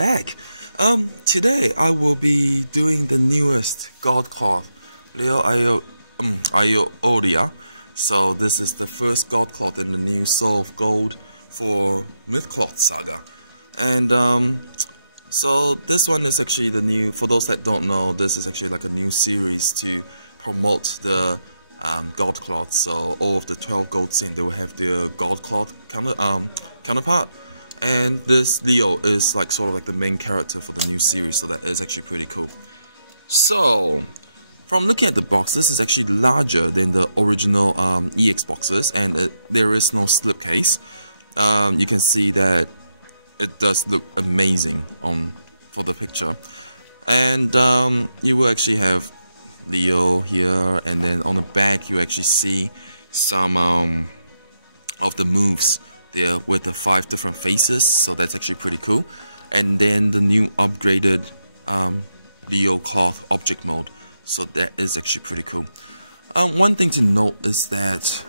back. Today I will be doing the newest God cloth, Leo Iodia. So this is the first God cloth in the new Soul of Gold for Mythcloth Saga. And so this one is actually the new, for those that don't know, this is actually like a new series to promote the God cloth. So all of the 12 gold scene, they will have their God cloth counterpart. And this Leo is like sort of like the main character for the new series, so that is actually pretty cool. So, from looking at the box, this is actually larger than the original EX boxes, and there is no slipcase. You can see that it does look amazing for the picture. And you will actually have Leo here, and then on the back you actually see some of the moves there with the 5 different faces, so that's actually pretty cool. And then the new upgraded Leo cloth object mode, so that is actually pretty cool. One thing to note is that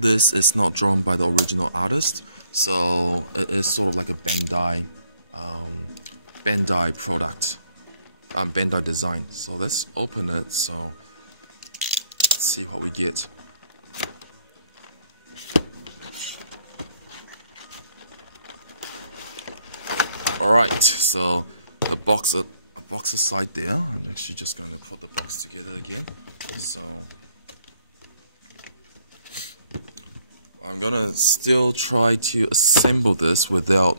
this is not drawn by the original artist, so it is sort of like a Bandai product, Bandai design. So let's open it. So let's see what we get. Alright, so the box aside there, I'm actually just going to put the box together again. So I'm going to still try to assemble this without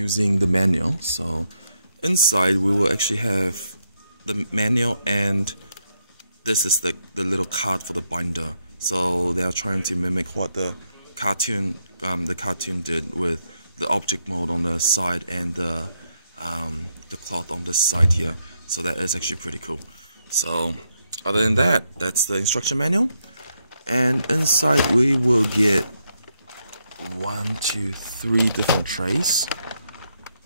using the manual. So inside we will actually have the manual, and this is the little card for the binder. So they are trying to mimic what the cartoon did with the object mode on the side and the cloth on this side here. So that is actually pretty cool. So other than that, that's the instruction manual, and inside we will get 1, 2, 3 different trays.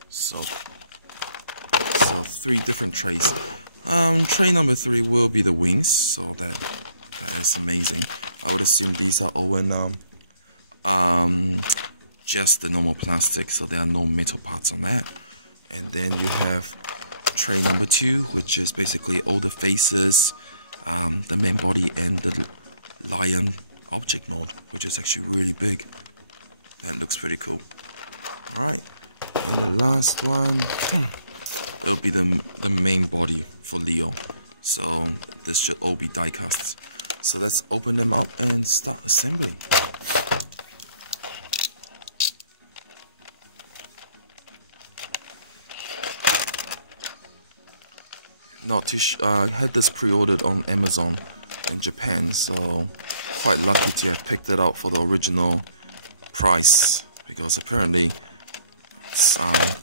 So 3 different trays. Tray number 3 will be the wings, so that is amazing. I would assume these are all in just the normal plastic, so there are no metal parts on that. And then you have tray number 2, which is basically all the faces, the main body, and the lion object mode, which is actually really big. That looks pretty cool. Alright, the last one, it'll be the main body for Leo. So this should all be die casts. So let's open them up and start assembly. I had this pre-ordered on Amazon in Japan, so quite lucky to have picked it out for the original price, because apparently it's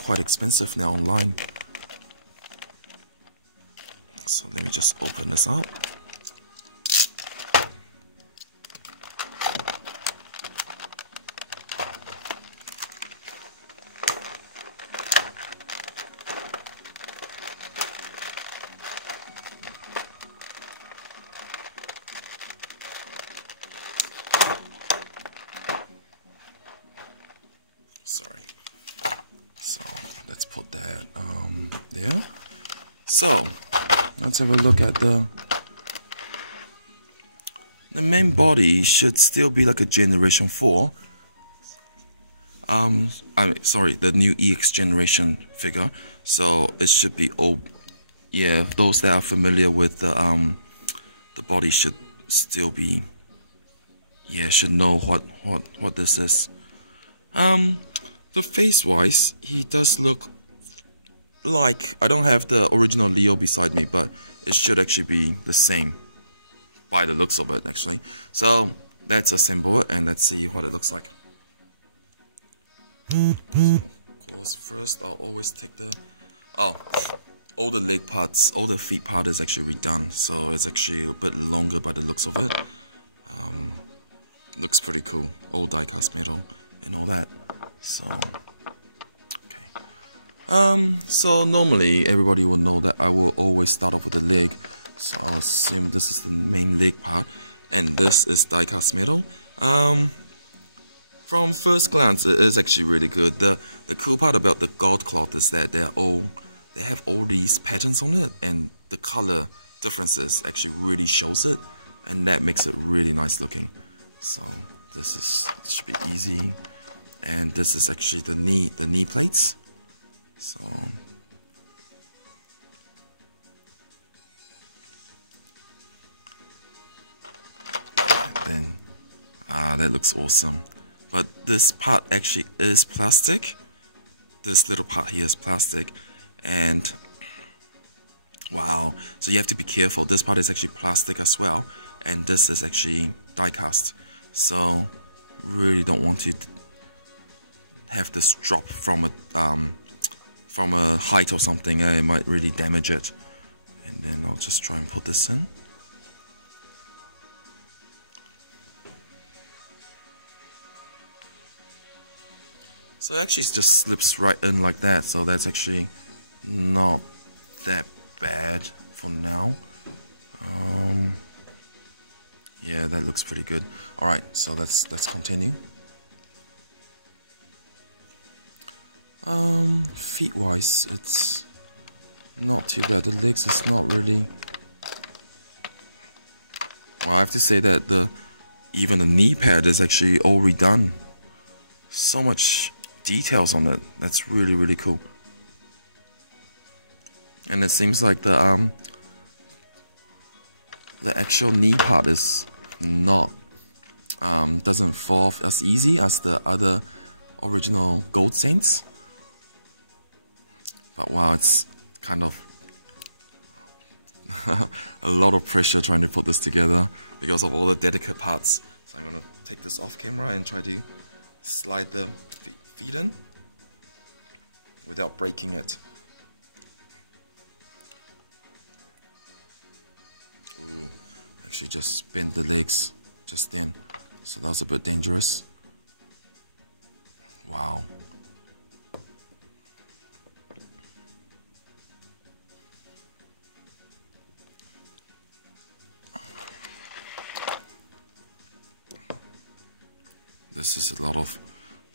quite expensive now online. So let me just open this up. So let's have a look at the main body. Should still be like a generation 4. The new EX generation figure. So it should be all. Yeah, those that are familiar with the body should still be. Yeah, should know what this is. The face wise, he does look like, I don't have the original Leo beside me, but it should actually be the same by the looks of it, actually. So let's assemble it and let's see what it looks like. Of course, first I'll always take all the leg parts, all the feet part is actually redone, so it's actually a bit longer by the looks of it. Looks pretty cool, all die cast metal and all that. So so normally everybody will know that I will always start off with the leg. So I'll assume this is the main leg part, and this is die cast metal. from first glance, it is actually really good. The cool part about the gold cloth is that they have all these patterns on it, and the color differences actually really shows it, and that makes it really nice looking. So this should be easy, and this is actually the knee plates. So that looks awesome. But this part actually is plastic. This little part here is plastic, and wow, so you have to be careful. This part is actually plastic as well, and this is actually die cast. So really don't want to have this drop from a height or something. It might really damage it. And then I'll just try and put this in. So it actually just slips right in like that, so that's actually not that bad for now. Yeah, that looks pretty good. Alright, so let's continue. Feet wise, it's not too bad. The legs is not really. I have to say that even the knee pad is actually all redone. So much details on it. That's really, really cool. And it seems like the actual knee part is not doesn't fall off as easy as the other original Gold Saints. But wow, it's kind of a lot of pressure trying to put this together because of all the delicate parts. So I'm gonna take this off camera and try to slide the feet in without breaking it. Actually just bend the legs just in, so that's a bit dangerous. Wow.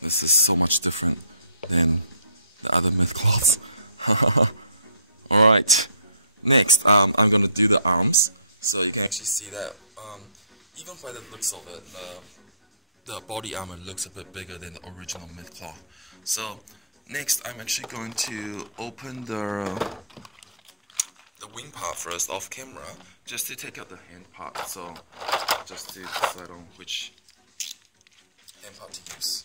This is so much different than the other myth cloths. Alright, next I'm gonna do the arms. So you can actually see that even by the looks of it, the body armor looks a bit bigger than the original myth cloth. So next I'm actually going to open the wing part first off camera, just to take out the hand part. So just to decide on which hand part to use.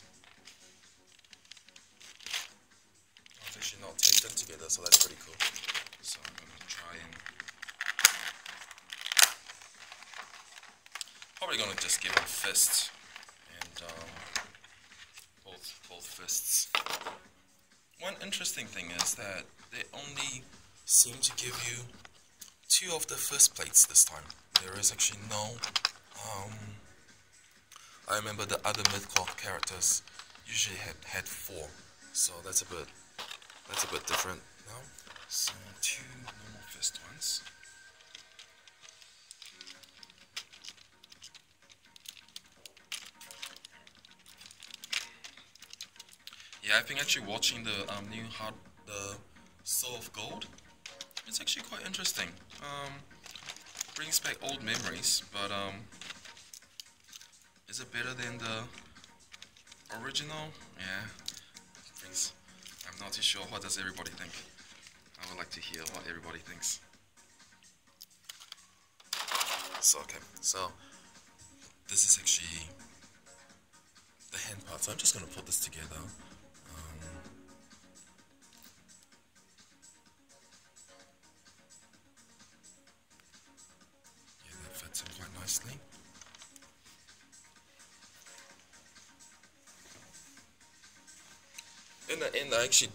I've actually not taped them together, so that's pretty cool. So I'm gonna try and probably gonna just give it a fist and both fists. One interesting thing is that they only seem to give you 2 of the fist plates this time. There is actually no. I remember the other myth-cloth characters usually had 4, so that's a bit different now. So 2 normal fist ones. Yeah, I've been actually watching the the Soul of Gold. It's actually quite interesting. Brings back old memories, but is it better than the original? Yeah, I'm not too sure. What does everybody think? I would like to hear what everybody thinks. So okay, so this is actually the hand part. So I'm just gonna put this together. Yeah, that fits in quite nicely. In the end, I actually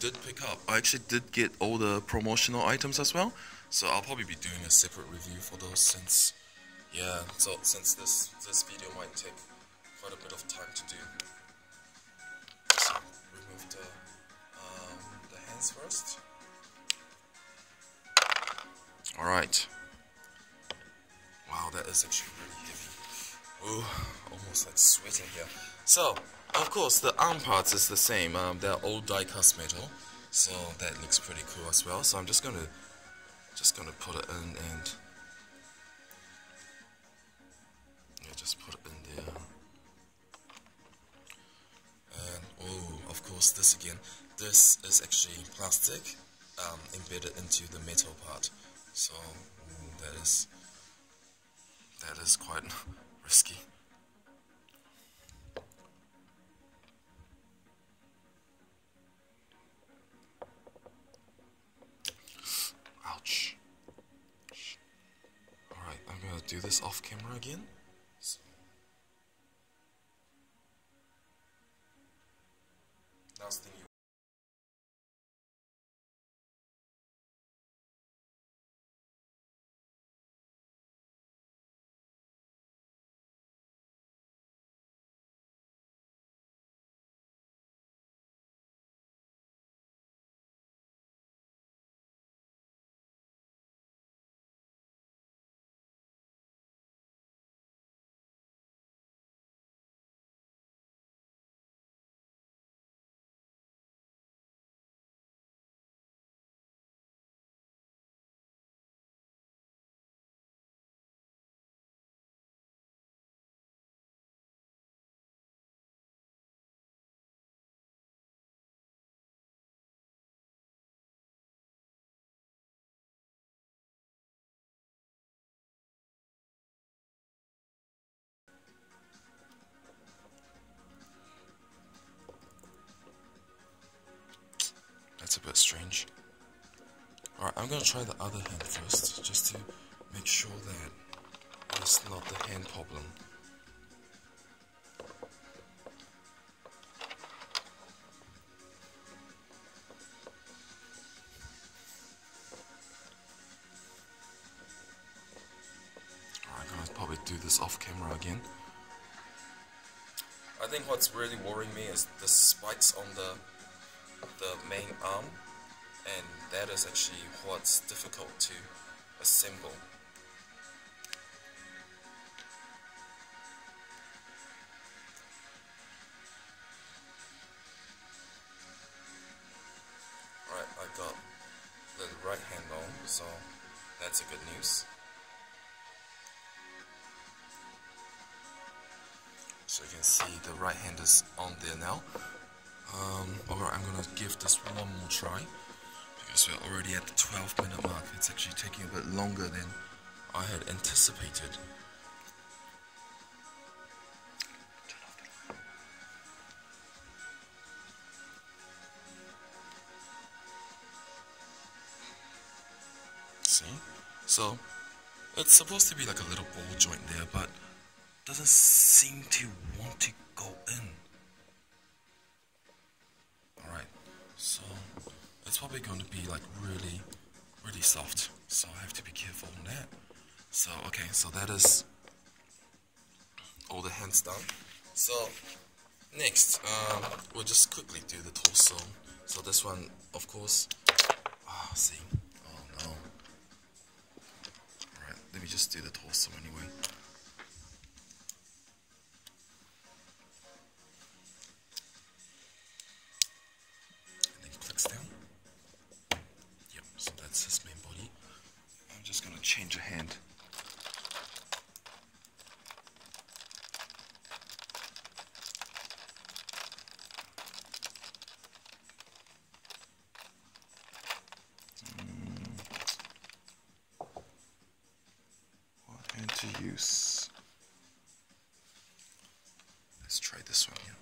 did get all the promotional items as well, so I'll probably be doing a separate review for those since this video might take quite a bit of time to do. So remove the hands first. Alright. Wow, that is actually really heavy. Ooh, almost like sweating here. So Of course, the arm parts is the same. They're all die-cast metal, so that looks pretty cool as well. So I'm just gonna put it in and yeah, just put it in there. And oh, of course, this again. This is actually plastic embedded into the metal part. So that is quite risky. Ouch. Alright, I'm gonna do this off camera again. So. Last thing you That's a bit strange. Alright, I'm gonna try the other hand first, just to make sure that it's not the hand problem. Alright, I'm gonna probably do this off camera again. I think what's really worrying me is the spikes on the main arm, and that is actually what's difficult to assemble. Alright, I got the right hand on, so that's a good news. So you can see the right hand is on there now. Alright, I'm gonna give this one more try, because we're already at the 12-minute mark. It's actually taking a bit longer than I had anticipated. See? So, it's supposed to be like a little ball joint there, but doesn't seem to want to go in. Alright, so it's probably going to be like really soft, so I have to be careful on that. So okay, so that is all the hands done. So next, we'll just quickly do the torso. So this one, of course, see, oh no. Alright, let me just do the torso anyway. So that's his main body. I'm just gonna change a hand. What hand to use? Let's try this one here.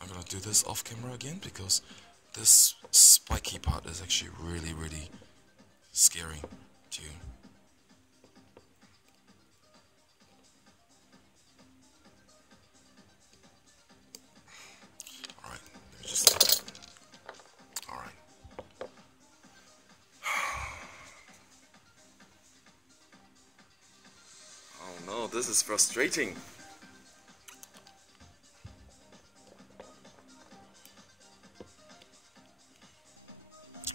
I'm gonna do this off camera again, because this spiky part is actually really scary to you. Alright, let me just... Alright. Oh no, this is frustrating.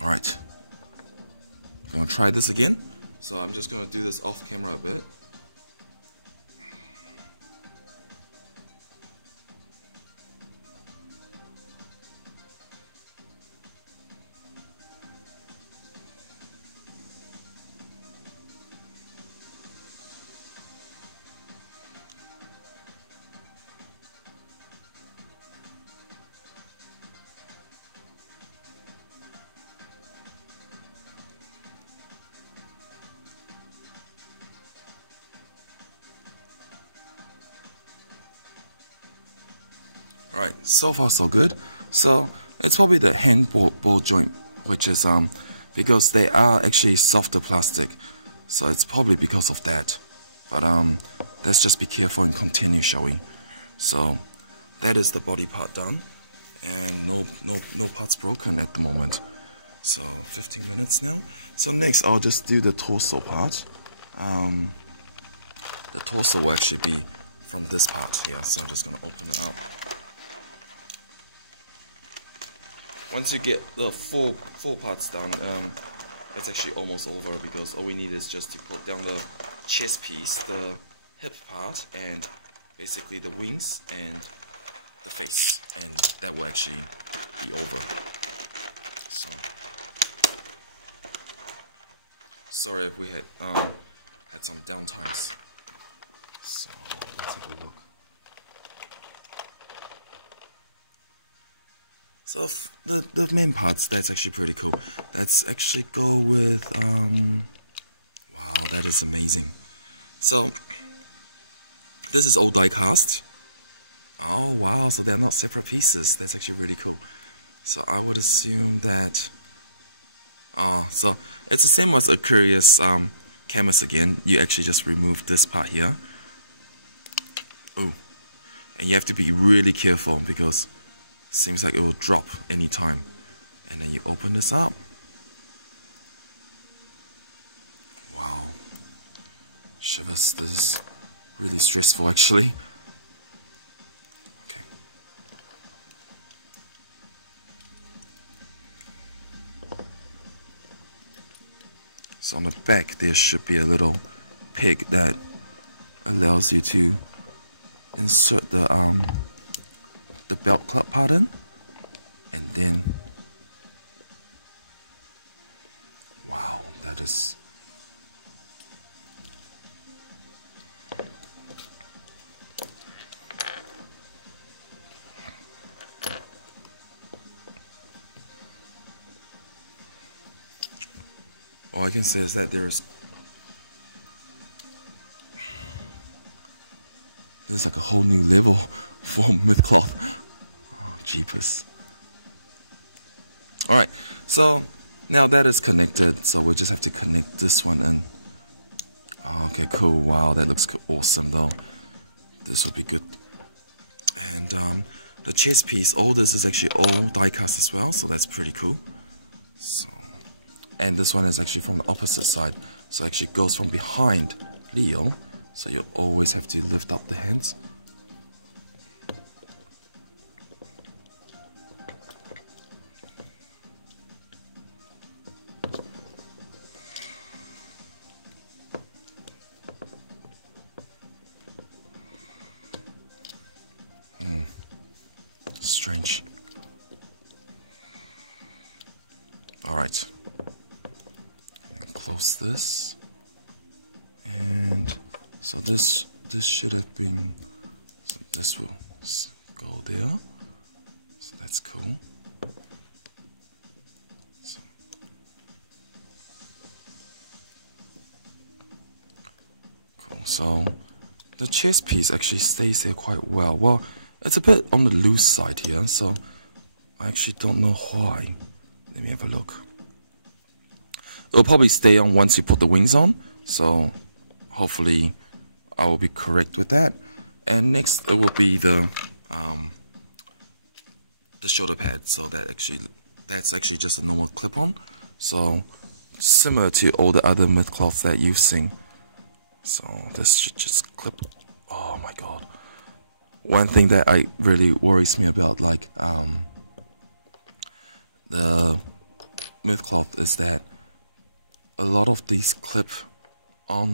Right. I'm gonna try this again. So I'm just just gonna do this off camera a bit. Alright, so far so good. So it's probably the ball joint, which is because they are actually softer plastic, so it's probably because of that. But let's just be careful and continue showing. So that is the body part done, and no parts broken at the moment. So 15 minutes now. So next I'll just do the torso part. The torso will actually be from this part here, so I'm just gonna open it up. Once you get the four parts done, it's actually almost over, because all we need is just to put down the chest piece, the hip part, and basically the wings and the face, and that will actually be over. So, sorry if we had some downtimes. So let's have a look. So the main parts, that's actually pretty cool. Let's actually go with, wow, that is amazing. So, this is all die cast. Oh wow, so they're not separate pieces. That's actually really cool. So I would assume that, so it's the same as the Curious canvas again. You actually just remove this part here. Oh, and you have to be really careful, because seems like it will drop anytime. And then you open this up. Wow. Shivers, this is really stressful actually. So on the back there should be a little peg that allows you to insert the belt clip part in, and then, wow, that is, all I can say is that there's like a whole new level form with cloth. Jeepers. Alright, so now that is connected, so we just have to connect this one in. Oh, okay, cool. Wow, that looks awesome though. This would be good. And the chest piece, all this is actually all die cast as well, so that's pretty cool. So, and this one is actually from the opposite side, so it actually goes from behind Leo, so you always have to lift up the hands. Strange. Alright. Close this. And so this should have been, so this will go there. So that's cool. So, cool. So the chest piece actually stays there quite well. Well, it's a bit on the loose side here, so I actually don't know why. Let me have a look. It'll probably stay on once you put the wings on, so hopefully I will be correct with that. And next it will be the shoulder pad. So that's actually just a normal clip-on. So similar to all the other mid cloths that you've seen. So this should just clip. Oh my god. One thing that really worries me about the mid cloth is that a lot of these clip on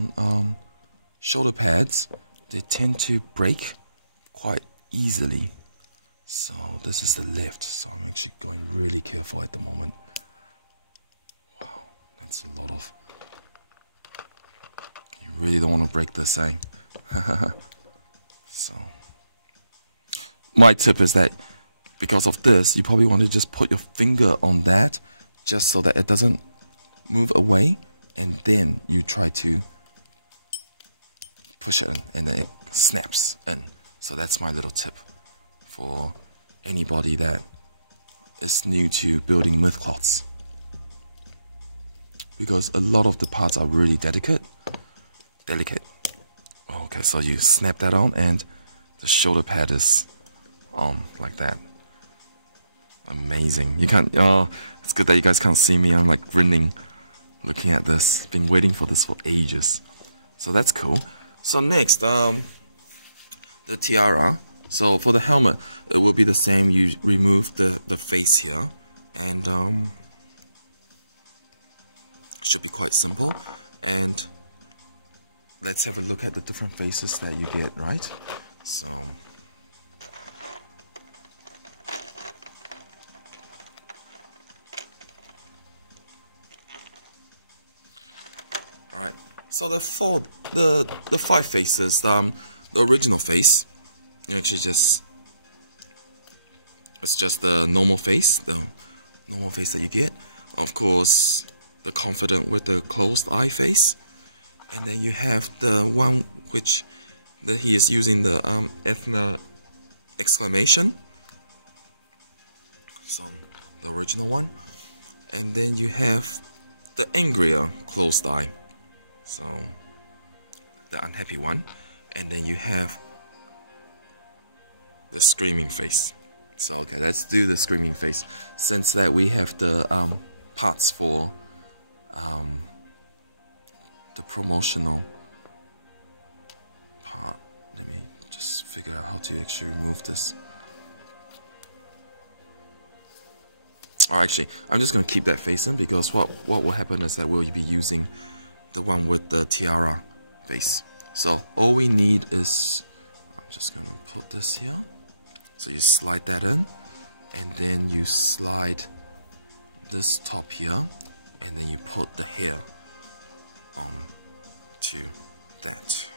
shoulder pads, they tend to break quite easily. So this is the left, so I'm actually going really careful at the moment. Wow, that's a lot of... You really don't want to break this, eh? So, my tip is that because of this, you probably want to just put your finger on that, just so that it doesn't move away, and then you try to push it in, and then it snaps in. So that's my little tip for anybody that is new to building myth cloths, because a lot of the parts are really delicate. Okay, so you snap that on, and the shoulder pad is on like that. Amazing. You can't. It's good that you guys can't see me. I'm like grinning, looking at this. Been waiting for this for ages. So that's cool. So next, the tiara. So for the helmet, it will be the same. You remove the face here, and should be quite simple. And let's have a look at the different faces that you get, right? So alright. So the five faces, the original face, actually it's just the normal face that you get. Of course, the confident with the closed eye face. And then you have the one which he is using the exclamation. So the original one. And then you have the angrier closed eye. So the unhappy one. And then you have the screaming face. So okay, let's do the screaming face. Since that we have the parts for promotional part. Let me just figure out how to actually remove this. Oh, actually, I'm just going to keep that face in, because what will happen is that we'll be using the one with the tiara face. So all we need is, I'm just going to put this here. So you slide that in, and then you slide this top here, and then you put the hair to that.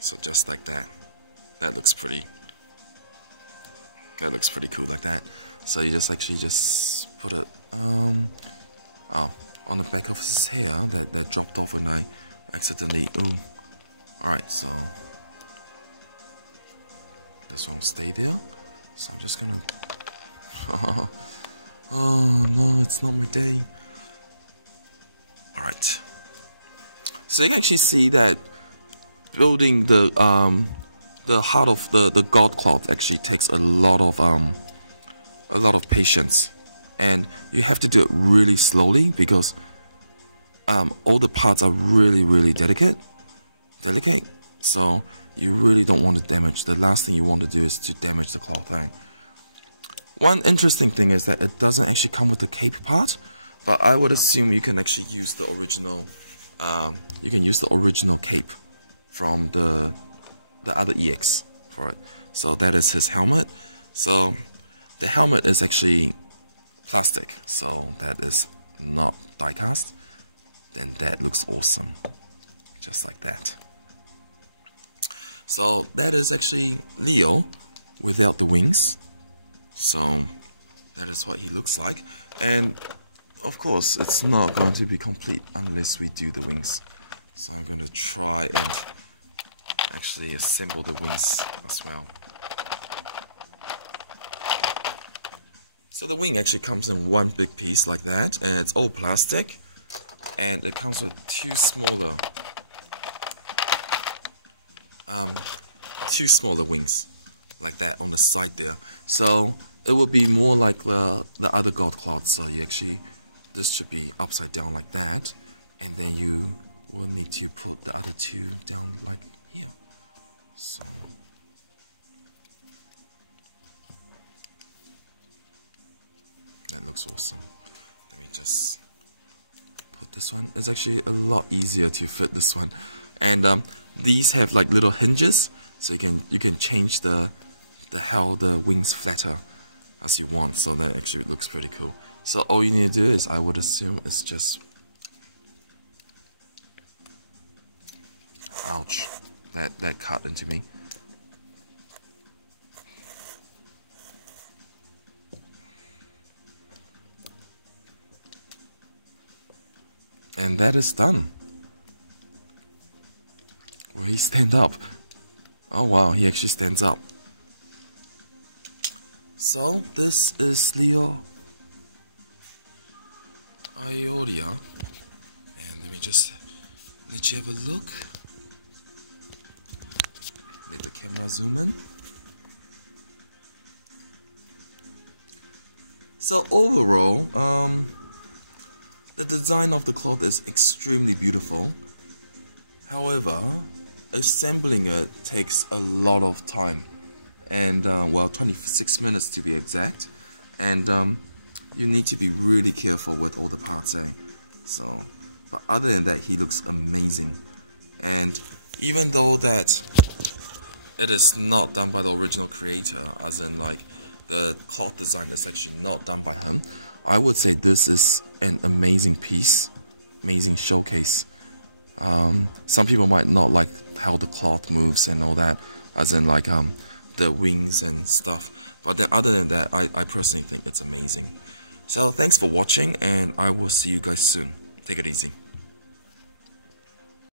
So just like that. That looks pretty cool like that. So you just actually just put it on the back of his hair that dropped off when I accidentally alright, so this one stay there. So I'm just gonna oh no, it's not my day. Alright. So you can actually see that building the heart of the god cloth actually takes a lot of patience, and you have to do it really slowly, because all the parts are really delicate, so you really don't want to damage. The last thing you want to do is to damage the cloth. One interesting thing is that it doesn't actually come with the cape part, but I would assume you can actually use the original. You can use the original cape from the other EX for it. So that is his helmet. So the helmet is actually plastic, so that is not die cast. Then that looks awesome, just like that. So that is actually Leo without the wings. So that is what he looks like, and of course it's not going to be complete unless we do the wings. So I'm going to try and actually assemble the wings as well. So the wing actually comes in one big piece like that, and it's all plastic, and it comes with two smaller wings like that on the side there. So it will be more like the other god cloth. So you actually, this should be upside down like that, and then you will need to put the other two down right here. So that looks awesome. Let me just it's actually a lot easier to fit this one. And these have like little hinges, so you can change the how the wings flatter as you want. So that actually looks pretty cool. So all you need to do is, I would assume, is just, ouch, that cut into me. And that is done. Will he stand up? Oh wow, he actually stands up. So this is Leo Ioria. And let me just let you have a look. Let the camera zoom in. So overall, the design of the cloth is extremely beautiful. However, assembling it takes a lot of time, and well, 26 minutes to be exact. And you need to be really careful with all the parts. So, but other than that, he looks amazing. And even though that it is not done by the original creator, as in like the cloth design is actually not done by him, I would say this is an amazing piece, amazing showcase. Some people might not like how the cloth moves and all that, as in like the wings and stuff, but then other than that, I personally think it's amazing. So thanks for watching, and I will see you guys soon. Take it easy.